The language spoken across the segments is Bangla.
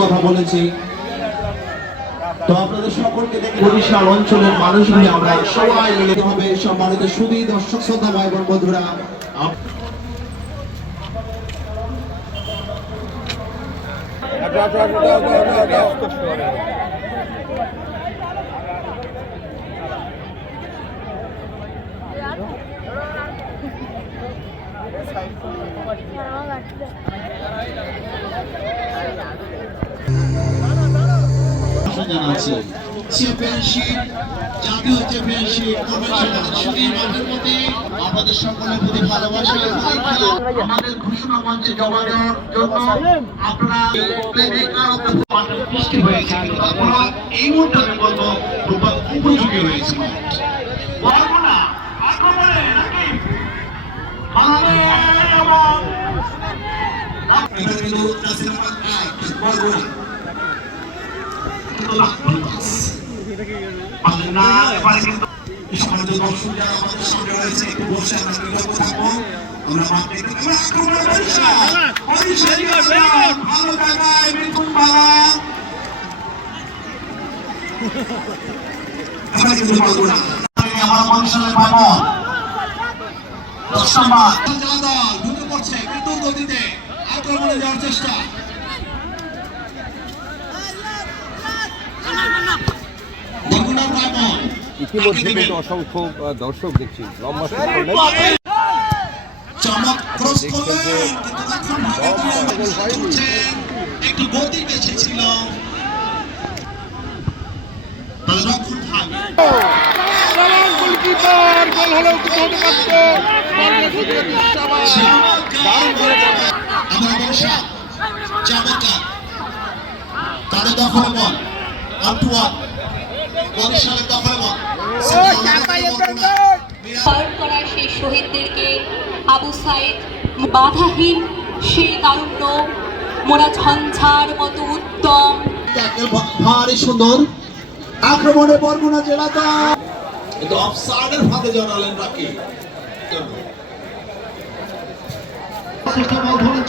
কথা বলেছি। তো আপনাদের সকলকে দেখে বরিশাল অঞ্চলের মানুষগুলি আমরা সবাই মিলে হবে। সম্মানিত সুধী দর্শক শ্রোতা ভাই বোন বন্ধুরা, জানাচ্ছি চ্যাম্পিয়নশিপ, জাতীয় চ্যাম্পিয়নশিপ মাঠের মধ্যে আমাদের সকলের প্রতি ভালোবাসা আমাদের ঘোষণা মঞ্চে জমা দেওয়ার জন্য আপনারা উপস্থিত হয়েছে। কিন্তু আপনারা এই মুহূর্তে আমি বলবো উপযোগী হয়েছে। আক্রমণে যাওয়ার চেষ্টা ইতিমধ্যে কিন্তু অসংখ্য দর্শক দেখছি লম্বা একটু গতি বেশি ছিল। তাদের দখলে বল বরিশালের দখলে বল করার সেই শহীদদেরকে আবু সাইদ বাধাহীন সেই তারুণ্য মোরা ঝঞ্ঝার মতো উত্তম ভারী সুন্দর আক্রমণে বরগুনা জেলা কিন্তু অফসাইডের ফাঁদে জড়ালেন রাকি।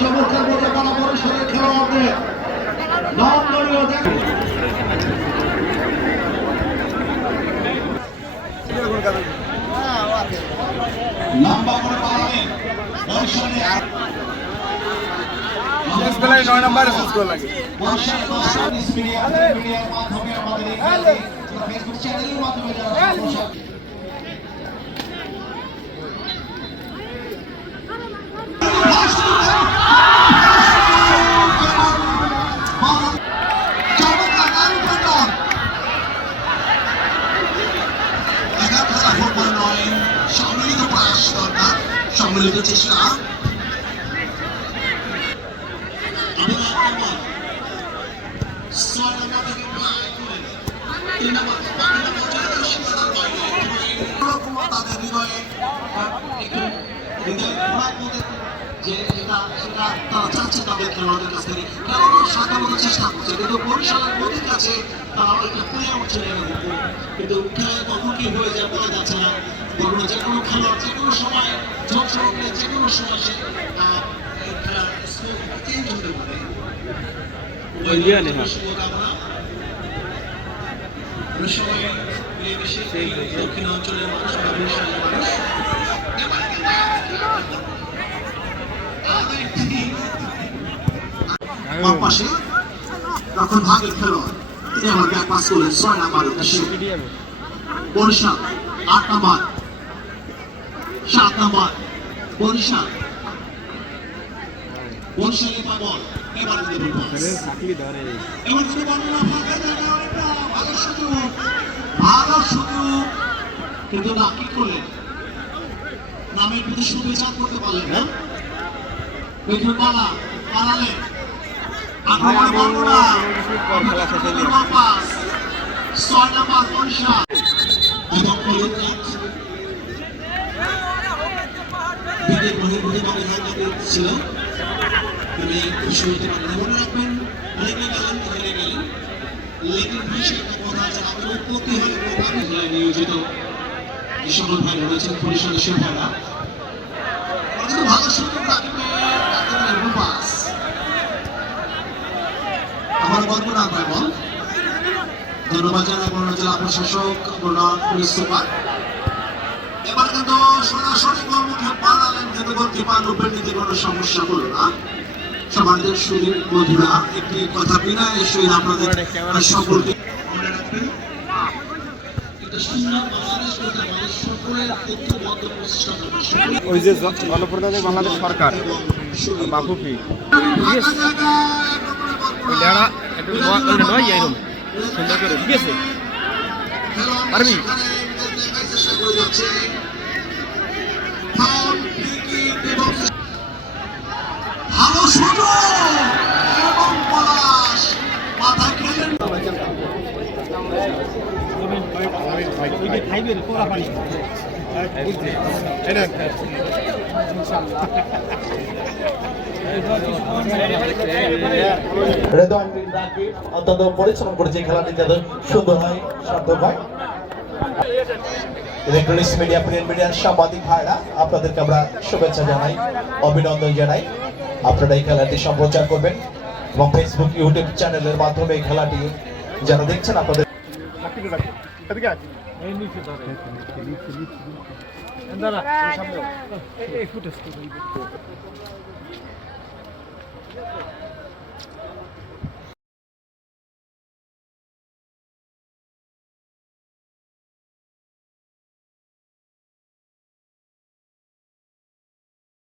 চমৎকার বলতে পারা বরিশালের খেলোয়াড়দের লম্বা করে পালালেন বেলায় 9 নম্বরে সুস্থ লাগে ফেসবুক চ্যানেলের মাধ্যমে যারা সম্মিলিত চেষ্টা তাদের হৃদয়ে যে সেটা তারা চাচ্ছে তাদের খেলোয়াড়দের কাছ থেকে খেলোয়াড় সাধারণত চেষ্টা করছে, কিন্তু বরিশালের নদীর কাছে তারা এটা পেয়ে উঠছে কিন্তু খেলায় কখন কি হয়ে যায় বলা যাচ্ছে না। বরগুনা যে কোনো খেলোয়াড় যে কোনো সময় ঝকঝকে যে কোনো সময় সে খেলার চেঞ্জ হতে পারে। সবাই দক্ষিণ অঞ্চলের মানুষ বরিশালের মানুষ পাশে তখন ভাগের খেলোয়াড় তিনি আমার ব্যাক পাস করলেন 6 নাম্বার উদ্দেশ্যে বরিশাল 8 নাম্বার 7 নাম্বার বরিশাল বল এবার কিন্তু বর্ণনা ফাঁকা জায়গা একটা ভালো সুযোগ কিন্তু না কি করলেন নামের প্রতি সুবিচার করতে পারলেন না। পালালেন আক্রমণে বর্ণনা 6 নাম্বার বরিশাল এবং ছিল তিনি খুশি হতে পারেন। মনে রাখবেন লেগে গেলেন হেরে গেলেন লেগের বিষয়ে একটা কথা আছে আমাদের উৎপত্তি হয় প্রধান জেলায় নিয়োজিত যে সকল ভাই রয়েছেন বরিশালের সে ভাইরা কিন্তু ভালো সুযোগ রাখবে পাস আবার বলগুনা বল ধন্যবাদ জানাই বরগুনা জেলা প্রশাসক বরগুনা পুলিশ সুপার। এবার কিন্তু সরাসরি গোলমুখে বাড়ালেন, কিন্তু গোলকিপার রূপের নিতে কোনো সমস্যা হলো না। সমাজের সুদীর বন্ধুরা একটি কথা বিনয়ের সহিত আপনাদের সকলকে মনে রাখবেন, একটা সুন্দর বাংলাদেশ করতে গেলে সকলের ঐক্যবদ্ধ প্রচেষ্টা করবে। ওই যে গণপ্রজাতন্ত্রী বাংলাদেশ সরকার মাহফুফি ফাঁকা জায়গা একেবারে বলগুনা নয় এরকম সুন্দর করে ঠিক আছে পারবি চেষ্টা করে যাচ্ছে। ভালো সুযোগ এবং পলাশ মাথায় খেলেন। অত্যন্ত পরিশ্রম করেছে খেলাটি যাতে সুন্দর হয়, সার্থক হয়। ইলেকট্রনিক্স মিডিয়া, প্রিন্ট মিডিয়ার সাংবাদিক ভাইরা, আপনাদেরকে আমরা শুভেচ্ছা জানাই, অভিনন্দন জানাই। আপনারা এই খেলাটি সম্প্রচার করবেন এবং ফেসবুক, ইউটিউব চ্যানেলের মাধ্যমে এই খেলাটি যারা দেখছেন আপনাদের দাদা